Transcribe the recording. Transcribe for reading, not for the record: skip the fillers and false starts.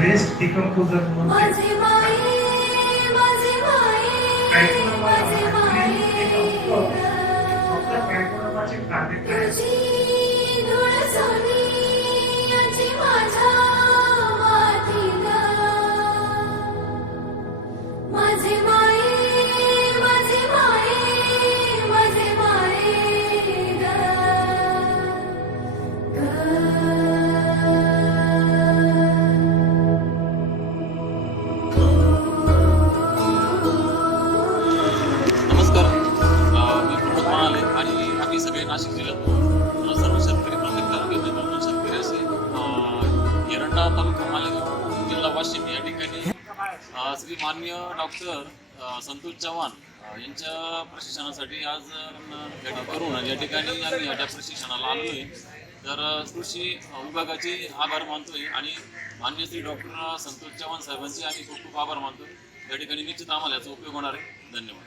Waste decomposer Nashik जिल्ह्यातून सर्व शेतकरी प्रत्येक तालुक्यातील 2 शेतकरी असे एरंडा तालुका मालेगाव जिल्हा वाशिम या ठिकाणी श्री माननीय डॉक्टर संतोष चव्हाण यांच्या प्रशिक्षणासाठी आज करून या ठिकाणी आम्ही या प्रशिक्षणाला आलो आहे. तर कृषी विभागाचे आभार मानतोय आणि माननीय श्री डॉक्टर संतोष चव्हाण साहेबांचे आम्ही खूप खूप आभार मानतो. या ठिकाणी निश्चित आम्हाला याचा उपयोग होणार आहे. धन्यवाद.